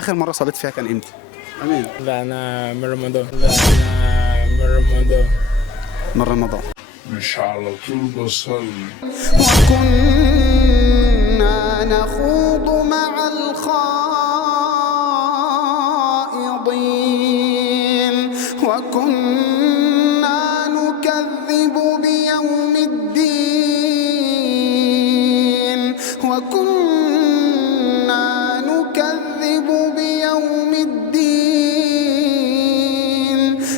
اخر مره صليت فيها كان امتى؟ امين. لا أنا من رمضان. لا أنا من رمضان. من رمضان. مش على طول بصلي. وكنا نخوض مع الخائضين وكنا نكذب بيوم الدين وكنا نكذب بيوم الدين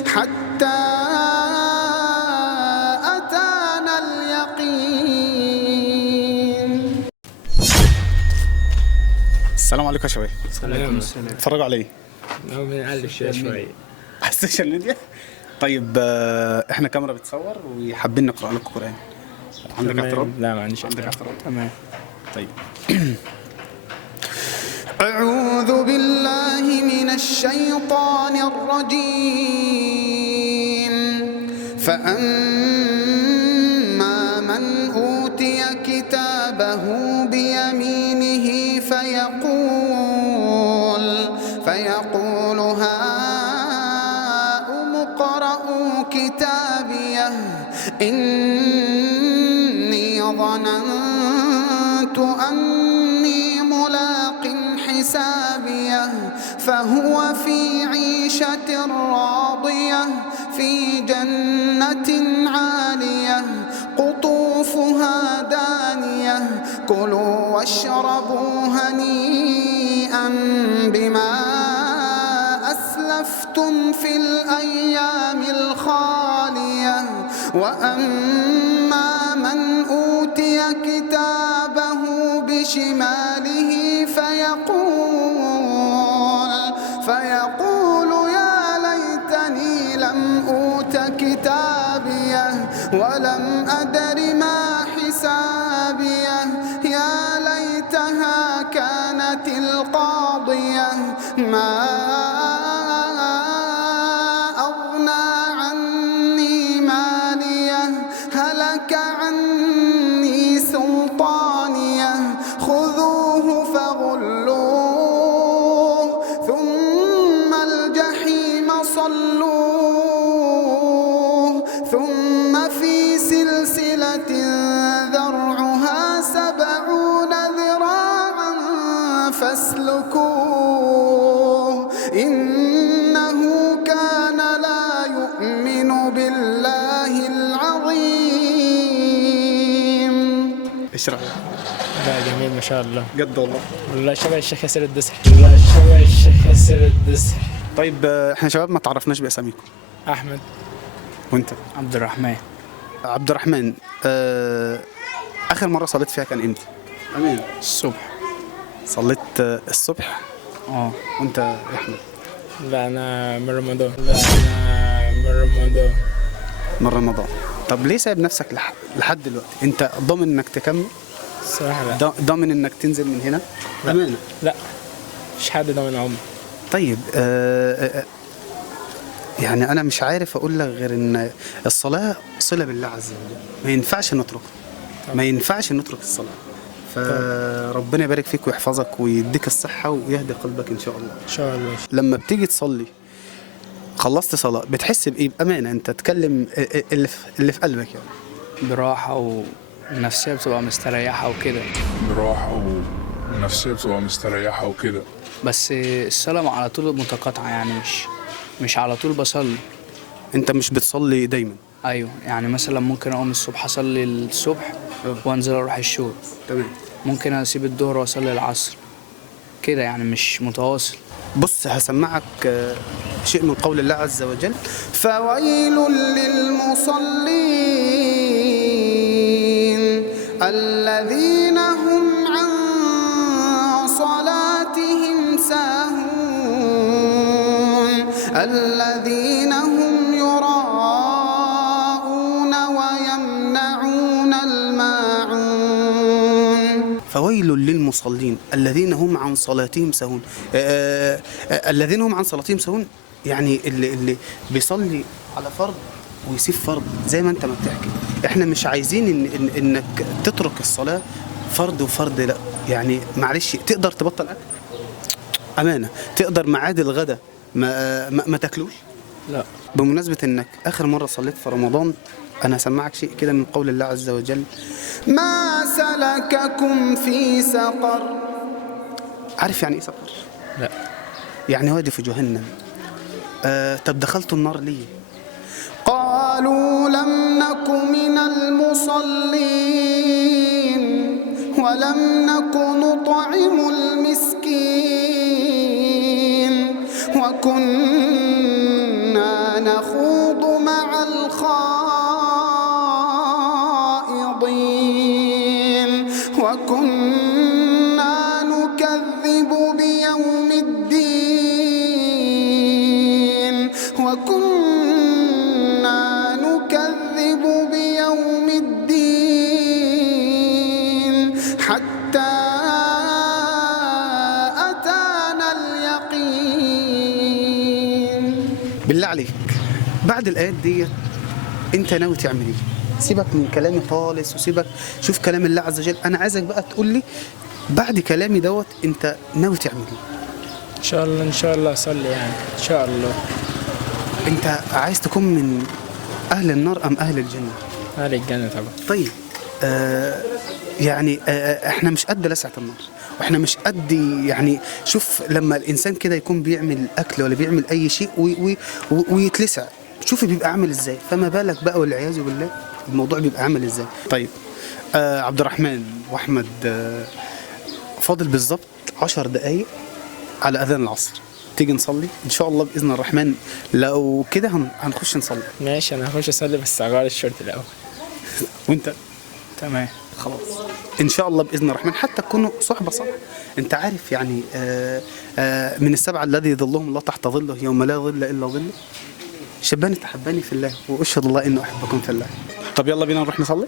حتى أتانا اليقين. السلام عليكم يا شباب. سلام. اتفرجوا على ايه؟ هو بنعلي الشاشة شوية. على السوشيال ميديا. طيب احنا كاميرا بتصور وحابين نقرا لكم قران. عندك تمام. اعتراض؟ لا ما عنديش عندك اعتراض؟ تمام. طيب. أعوذ بالله من الشيطان الرجيم. فأما من أوتي كتابه بيمينه فيقول هاؤم اقرءوا كتابيه إني ظننت أني ملاق حسابيه فهو في عيشة راضية في جنة عالية قطوفها دانية كلوا واشربوا هنيئا بما أسلفتم في الأيام الخالية. وأما من أوتي كتابه بشماله فيقول يا ليتني لم أوت كتابيه ولم أدر ما حسابيه يا ليتها كانت القاضية ما أغنى عني ماليه هلك عني سلطانيه خذوه فغلوه ثم الجحيم صلوه ثم في سلسلة ذرعها 70 ذراعا فاسلكوه إنه كان لا يؤمن بالله العظيم. اشرح. لا جميل ما شاء الله. جد والله. والله شبه الشيخ ياسر الدسر. والله شبه الشيخ ياسر الدسر. طيب احنا شباب ما تعرفناش باساميكم. أحمد. وانت؟ عبد الرحمن. عبد الرحمن. اخر مره صليت فيها كان امتى؟ امين. الصبح. صليت الصبح. وانت يا احمد؟ لا أنا من رمضان. لا أنا من رمضان. من رمضان. طب ليه سايب نفسك لحد دلوقتي؟ انت ضامن انك تكمل؟ الصراحة لا. ضامن انك تنزل من هنا؟ لا. امانه. لا مش حد ده من عمري. طيب يعني انا مش عارف اقول لك غير ان الصلاه صله بالله عز وجل، ما ينفعش نتركها. ما ينفعش نترك الصلاه. فربنا يبارك فيك ويحفظك ويديك الصحه ويهدي قلبك ان شاء الله. إن شاء الله. لما بتيجي تصلي خلصت صلاه بتحس بايه؟ بامانه انت تتكلم اللي في قلبك يعني. براحة والنفسية بتبقى مستريحة وكده. براحة والنفسية بتبقى مستريحة وكده. بس الصلاة على طول متقاطعة يعني مش على طول بصلي. انت مش بتصلي دايما؟ أيوة يعني مثلا ممكن أقوم الصبح أصلي الصبح وأنزل أروح الشغل. تمام. ممكن أسيب الظهر وأصلي العصر كده يعني مش متواصل. بص هسمعك شيء من قول الله عز وجل. فويل للمصلين الذين هم عن صلاتهم ساهون الذين هم يراءون ويمنعون الماعون. فويل للمصلين الذين هم عن صلاتهم ساهون. الذين هم عن صلاتهم ساهون يعني اللي بيصلي على فرض ويسيب فرض زي ما انت ما بتحكي. احنا مش عايزين انك تترك الصلاة فرض وفرض، لا يعني معلش تقدر تبطل اكل؟ امانه تقدر ميعاد الغدا ما تاكلوش؟ لا. بمناسبه انك اخر مره صليت في رمضان، انا هسمعك شيء كده من قول الله عز وجل: ما سلككم في سقر. عارف يعني ايه سقر؟ لا. يعني وادي في جهنم. طب دخلتوا النار ليه؟ قالوا لم نك من المصلين ولم نك نطعم المسكين وكنا نخوض مع الخائضين وكنا نكذب بيوم الدين وكنا نكذب بيوم الدين حتى أتانا اليقين. بالله عليك بعد الايات ديت انت ناوي تعمل ايه؟ سيبك من كلامي خالص وسيبك شوف كلام الله عز وجل. انا عايزك بقى تقول لي بعد كلامي دوت انت ناوي تعمل ايه؟ ان شاء الله ان شاء الله اصلي يعني ان شاء الله. انت عايز تكون من اهل النار ام اهل الجنه؟ اهل الجنه طبعا. طيب يعني احنا مش قد لسعة النار واحنا مش قد يعني شوف لما الانسان كده يكون بيعمل اكل ولا بيعمل اي شيء ويتلسع شوف بيبقى عامل ازاي، فما بالك بقى والعياذ بالله الموضوع بيبقى عامل ازاي. طيب عبد الرحمن واحمد فاضل بالظبط 10 دقايق على اذان العصر، تيجي نصلي ان شاء الله باذن الرحمن. لو كده هنخش نصلي. ماشي انا هخش اصلي بس هغير الشورت الاول. وانت تمام. خلاص ان شاء الله باذن الرحمن حتى تكونوا صحبه صح. انت عارف يعني من السبعه الذي ظلهم الله تحت ظله يوم لا ظل الا ظله، شبان تحبني في الله واشهد الله انه احبكم في الله. طب يلا بينا نروح نصلي.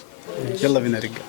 يلا بينا يا رجال.